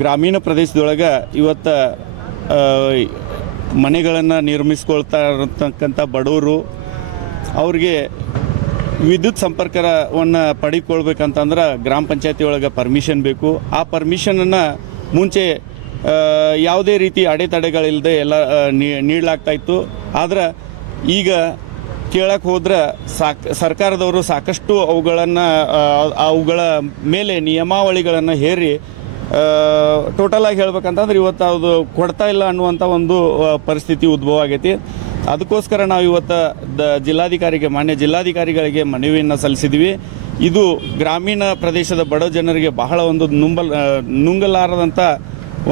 ಗ್ರಾಮೀಣ ಪ್ರದೇಶದೊಳಗೆ ಇವತ್ತು ಮನೆಗಳನ್ನು ನಿರ್ಮಿಸ್ಕೊಳ್ತಾ ಇರತಕ್ಕಂಥ ಬಡವರು ಅವ್ರಿಗೆ ವಿದ್ಯುತ್ ಸಂಪರ್ಕವನ್ನು ಪಡಿಕೊಳ್ಬೇಕಂತಂದ್ರೆ ಗ್ರಾಮ ಪಂಚಾಯತಿ ಒಳಗೆ ಪರ್ಮಿಷನ್ ಬೇಕು. ಆ ಪರ್ಮಿಷನನ್ನು ಮುಂಚೆ ಯಾವುದೇ ರೀತಿ ಅಡೆತಡೆಗಳಿಲ್ಲದೆ ಎಲ್ಲ ನೀಡಲಾಗ್ತಾಯಿತ್ತು. ಆದರೆ ಈಗ ಕೇಳಕ್ಕೆ ಹೋದ್ರೆ ಸರ್ಕಾರದವರು ಸಾಕಷ್ಟು ಅವುಗಳ ಮೇಲೆ ನಿಯಮಾವಳಿಗಳನ್ನು ಹೇರಿ ಟೋಟಲಾಗಿ ಹೇಳ್ಬೇಕಂತಂದ್ರೆ ಇವತ್ತು ಅದು ಕೊಡ್ತಾ ಇಲ್ಲ ಅನ್ನುವಂಥ ಒಂದು ಪರಿಸ್ಥಿತಿ ಉದ್ಭವ ಆಗೈತಿ. ಅದಕ್ಕೋಸ್ಕರ ನಾವು ಇವತ್ತು ಮಾನ್ಯ ಜಿಲ್ಲಾಧಿಕಾರಿಗಳಿಗೆ ಮನವಿಯನ್ನು ಸಲ್ಲಿಸಿದ್ವಿ. ಇದು ಗ್ರಾಮೀಣ ಪ್ರದೇಶದ ಬಡ ಜನರಿಗೆ ಬಹಳ ಒಂದು ನುಂಗಲಾರದಂಥ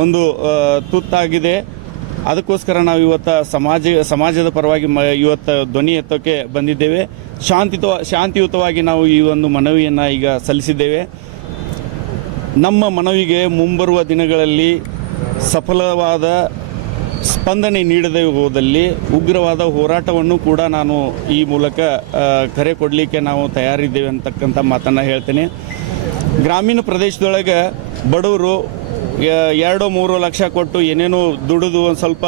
ಒಂದು ತುತ್ತಾಗಿದೆ. ಅದಕ್ಕೋಸ್ಕರ ನಾವು ಇವತ್ತು ಸಮಾಜದ ಪರವಾಗಿ ಇವತ್ತು ಧ್ವನಿ ಎತ್ತೋಕ್ಕೆ ಬಂದಿದ್ದೇವೆ. ಶಾಂತಿಯುತವಾಗಿ ನಾವು ಈ ಒಂದು ಮನವಿಯನ್ನು ಈಗ ಸಲ್ಲಿಸಿದ್ದೇವೆ. ನಮ್ಮ ಮನವಿಗೆ ಮುಂಬರುವ ದಿನಗಳಲ್ಲಿ ಸಫಲವಾದ ಸ್ಪಂದನೆ ನೀಡದೆ ಹೋದಲ್ಲಿ ಉಗ್ರವಾದ ಹೋರಾಟವನ್ನು ಕೂಡ ನಾನು ಈ ಮೂಲಕ ಕರೆ ಕೊಡಲಿಕ್ಕೆ ನಾವು ತಯಾರಿದ್ದೇವೆ ಅಂತಕ್ಕಂಥ ಮಾತನ್ನು ಹೇಳ್ತೇನೆ. ಗ್ರಾಮೀಣ ಪ್ರದೇಶದೊಳಗೆ ಬಡವರು 2-3 ಲಕ್ಷ ಕೊಟ್ಟು ಏನೇನೋ ದುಡಿದು ಒಂದು ಸ್ವಲ್ಪ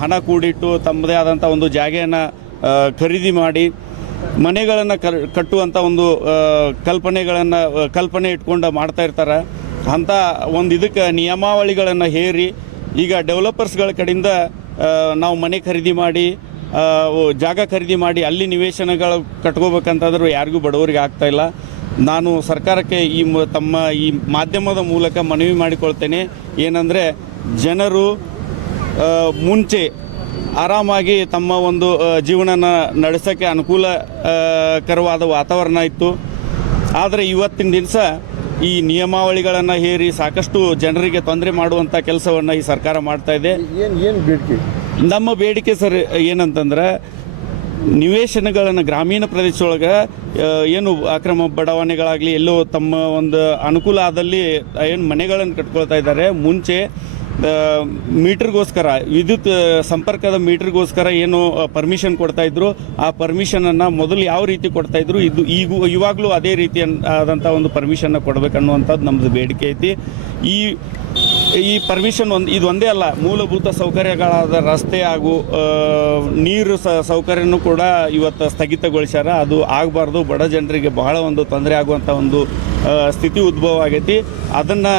ಹಣ ಕೂಡಿಟ್ಟು ತಮ್ಮದೇ ಆದಂಥ ಒಂದು ಜಾಗೆಯನ್ನು ಖರೀದಿ ಮಾಡಿ ಮನೆಗಳನ್ನು ಕಟ್ಟುವಂಥ ಒಂದು ಕಲ್ಪನೆ ಇಟ್ಕೊಂಡು ಮಾಡ್ತಾ ಇರ್ತಾರೆ. ಅಂಥ ಒಂದು ಇದಕ್ಕೆ ನಿಯಮಾವಳಿಗಳನ್ನು ಹೇರಿ ಈಗ ಡೆವಲಪರ್ಸ್ಗಳ ಕಡೆಯಿಂದ ನಾವು ಮನೆ ಖರೀದಿ ಮಾಡಿ ಜಾಗ ಖರೀದಿ ಮಾಡಿ ಅಲ್ಲಿ ನಿವೇಶನಗಳು ಕಟ್ಕೋಬೇಕಂತಂದ್ರೆ ಯಾರಿಗೂ ಬಡವರಿಗೆ ಆಗ್ತಾಯಿಲ್ಲ. ನಾನು ಸರ್ಕಾರಕ್ಕೆ ತಮ್ಮ ಈ ಮಾಧ್ಯಮದ ಮೂಲಕ ಮನವಿ ಮಾಡಿಕೊಳ್ತೇನೆ. ಏನಂದರೆ ಜನರು ಮುಂಚೆ ಆರಾಮಾಗಿ ತಮ್ಮ ಒಂದು ಜೀವನನ ನಡೆಸೋಕ್ಕೆ ಅನುಕೂಲಕರವಾದ ವಾತಾವರಣ ಇತ್ತು. ಆದರೆ ಇವತ್ತಿನ ದಿವಸ ಈ ನಿಯಮಾವಳಿಗಳನ್ನು ಹೇರಿ ಸಾಕಷ್ಟು ಜನರಿಗೆ ತೊಂದರೆ ಮಾಡುವಂಥ ಕೆಲಸವನ್ನು ಈ ಸರ್ಕಾರ ಮಾಡ್ತಾ ಇದೆ. ನಮ್ಮ ಬೇಡಿಕೆ ಸರ್ ಏನಂತಂದ್ರೆ ನಿವೇಶನಗಳನ್ನು ಗ್ರಾಮೀಣ ಪ್ರದೇಶದೊಳಗೆ ಏನು ಅಕ್ರಮ ಬಡಾವಣೆಗಳಾಗಲಿ ಎಲ್ಲೋ ತಮ್ಮ ಒಂದು ಅನುಕೂಲ ಆದಲ್ಲಿ ಏನು ಮನೆಗಳನ್ನು ಕಟ್ಕೊಳ್ತಾ ಇದ್ದಾರೆ. ಮುಂಚೆ ಮೀಟ್ರಿಗೋಸ್ಕರ ವಿದ್ಯುತ್ ಸಂಪರ್ಕದ ಮೀಟ್ರಿಗೋಸ್ಕರ ಏನು ಪರ್ಮಿಷನ್ ಕೊಡ್ತಾಯಿದ್ರು, ಆ ಪರ್ಮಿಷನನ್ನು ಮೊದಲು ಯಾವ ರೀತಿ ಕೊಡ್ತಾಯಿದ್ರು ಇವಾಗಲೂ ಅದೇ ರೀತಿ ಆದಂಥ ಒಂದು ಪರ್ಮಿಷನ್ನ ಕೊಡಬೇಕನ್ನುವಂಥದ್ದು ನಮ್ಮದು ಬೇಡಿಕೆ ಐತಿ. ಈ ಪರ್ಮಿಷನ್ ಇದು ಒಂದೇ ಅಲ್ಲ, ಮೂಲಭೂತ ಸೌಕರ್ಯಗಳಾದ ರಸ್ತೆ ಹಾಗೂ ನೀರು ಸೌಕರ್ಯನೂ ಕೂಡ ಇವತ್ತು ಸ್ಥಗಿತಗೊಳಿಸ್ಯಾರ. ಅದು ಆಗಬಾರ್ದು. ಬಡ ಜನರಿಗೆ ಬಹಳ ಒಂದು ತೊಂದರೆ ಆಗುವಂಥ ಒಂದು ಸ್ಥಿತಿ ಉದ್ಭವ ಆಗೈತಿ. ಅದನ್ನು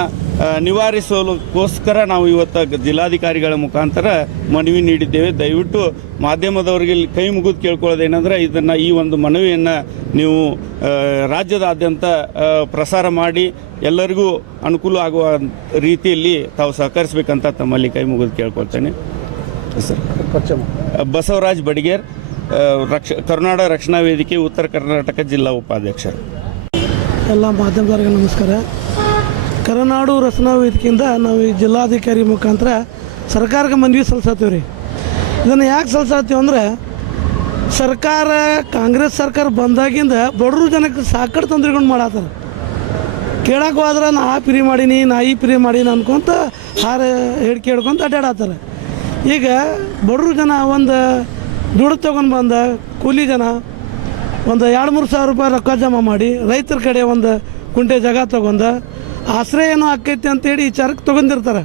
ನಿವಾರಿಸೋದಕ್ಕೋಸ್ಕರ ನಾವು ಇವತ್ತು ಜಿಲ್ಲಾಧಿಕಾರಿಗಳ ಮುಖಾಂತರ ಮನವಿ ನೀಡಿದ್ದೇವೆ. ದಯವಿಟ್ಟು ಮಾಧ್ಯಮದವರಿಗೆ ಕೈ ಮುಗಿದು ಕೇಳ್ಕೊಳ್ಳೋದೇನೆಂದರೆ ಈ ಒಂದು ಮನವಿಯನ್ನು ನೀವು ರಾಜ್ಯದಾದ್ಯಂತ ಪ್ರಸಾರ ಮಾಡಿ ಎಲ್ಲರಿಗೂ ಅನುಕೂಲ ಆಗುವ ರೀತಿಯಲ್ಲಿ ತಾವು ಸಹಕರಿಸಬೇಕಂತ ತಮ್ಮಲ್ಲಿ ಕೈ ಮುಗಿದು ಕೇಳ್ಕೊಳ್ತೇನೆ. ಸರ್, ಬಸವರಾಜ್ ಬಡಿಗೇರ್, ಕರುನಾಡ ರಕ್ಷಣಾ ವೇದಿಕೆ ಉತ್ತರ ಕರ್ನಾಟಕ ಜಿಲ್ಲಾ ಉಪಾಧ್ಯಕ್ಷರು. ಎಲ್ಲ ಮಾಧ್ಯಮದವರಿಗೆ ನಮಸ್ಕಾರ. ಕರುನಾಡು ರಕ್ಷಣಾ ವೇದಿಕೆಯಿಂದ ನಾವು ಈ ಜಿಲ್ಲಾಧಿಕಾರಿ ಮುಖಾಂತರ ಸರ್ಕಾರಕ್ಕೆ ಮನವಿ ಸಲ್ಲಿಸತ್ತೀವಿ ರೀ. ಇದನ್ನು ಯಾಕೆ ಸಲ್ಲಿಸತ್ತೀವಿ ಅಂದರೆ ಕಾಂಗ್ರೆಸ್ ಸರ್ಕಾರ ಬಂದಾಗಿಂದ ಬಡವರು ಜನಕ್ಕೆ ಸಾಕಷ್ಟು ತೊಂದರೆಗಳು ಮಾಡತ್ತಾರೆ. ಕೇಳಕ್ಕೆ ಹೋದ್ರೆ ನಾ ಫ್ರೀ ಮಾಡೀನಿ, ನಾ ಈ ಫ್ರೀ ಮಾಡೀನಿ ಅನ್ಕೊಂತ ಹೇಳಿಕೆ ಹಿಡ್ಕೊಂತ ಅಡ್ಡಾಡತ್ತಾರೆ. ಈಗ ಬಡವರು ಜನ ಒಂದು ದುಡ್ಡು ತೊಗೊಂಡು ಬಂದ ಕೂಲಿ ಜನ ಒಂದು 2-3 ಸಾವಿರ ರೂಪಾಯಿ ರೊಕ್ಕ ಜಮಾ ಮಾಡಿ ರೈತರ ಕಡೆ ಒಂದು ಕುಂಟೆ ಜಾಗ ತೊಗೊಂಡ ಆಶ್ರಯ ಏನೋ ಆಕೈತಿ ಅಂತೇಳಿ ವಿಚಾರಕ್ಕೆ ತೊಗೊಂಡಿರ್ತಾರೆ.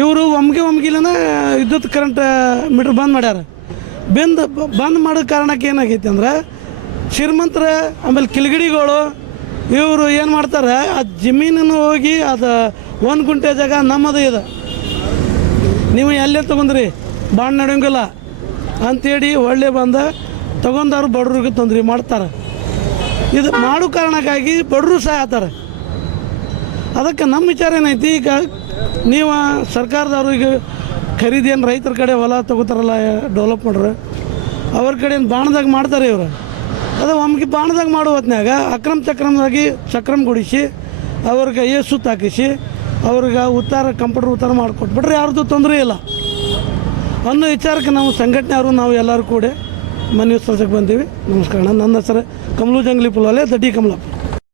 ಇವರು ಒಮ್ಗಿಲನ ವಿದ್ಯುತ್ ಕರೆಂಟ್ ಮೀಟ್ರ್ ಬಂದ್ ಮಾಡ್ಯಾರ. ಬಂದ್ ಮಾಡೋ ಕಾರಣಕ್ಕೆ ಏನಾಗೈತಿ ಅಂದ್ರೆ ಶ್ರೀಮಂತರ ಆಮೇಲೆ ಕಿಲ್ಗಿಡಿಗಳು ಇವರು ಏನು ಮಾಡ್ತಾರೆ, ಆ ಜಮೀನನ್ನು ಹೋಗಿ ಅದು 1 ಗುಂಟೆ ಜಾಗ ನಮ್ಮದು ಇದೆ, ನೀವು ಎಲ್ಲೇ ತೊಗೊಂಡ್ರಿ ಬಾಂಡ್ ನಡೆಯೋಂಗಿಲ್ಲ ಅಂಥೇಳಿ ಒಳ್ಳೆ ಬಂದ ತೊಗೊಂಡವ್ರು ಬಡವ್ರಿಗೆ ತೊಂದರೆ ಮಾಡ್ತಾರೆ. ಇದು ಮಾಡೋ ಕಾರಣಕ್ಕಾಗಿ ಬಡವರು ಸಹ ಆತಾರೆ. ಅದಕ್ಕೆ ನಮ್ಮ ವಿಚಾರ ಏನೈತಿ, ಈಗ ನೀವು ಸರ್ಕಾರದವ್ರಿಗೆ ಖರೀದಿ ಏನು ರೈತರ ಕಡೆ ಹೊಲ ತೊಗೋತಾರಲ್ಲ ಡೆವಲಪ್ ಮಾಡ್ರೆ ಅವ್ರ ಕಡೆ ಬಾಣದಾಗ ಮಾಡ್ತಾರೆ ಇವರು. ಅದು ಒಮ್ಗೆ ಬಾಣದಾಗ ಮಾಡೋ ಹೊತ್ನಾಗ ಚಕ್ರಮಗೊಳಿಸಿ ಅವ್ರಿಗೆ ಸುತ್ತ ಹಾಕಿಸಿ ಅವ್ರಿಗೆ ಕಂಪ್ಯೂಟರ್ ಉತ್ತಾರ ಮಾಡಿಕೊಟ್ಬಿಟ್ರೆ ಯಾರ್ದು ತೊಂದರೆ ಇಲ್ಲ ಅನ್ನೋ ವಿಚಾರಕ್ಕೆ ನಾವು ಸಂಘಟನೆಯವರು ನಾವು ಎಲ್ಲರೂ ಕೂಡ ಮನವಿ ಸಲ್ಲಿಸಕ್ಕೆ ಬಂದೀವಿ. ನಮಸ್ಕಾರ. ನನ್ನ ಹೆಸರು ಕಮಲು ಜಂಗ್ಲಿ ಪುಲ್ವಾಲೆ, ದಡ್ಡಿ ಕಮಲಪ್ಪ.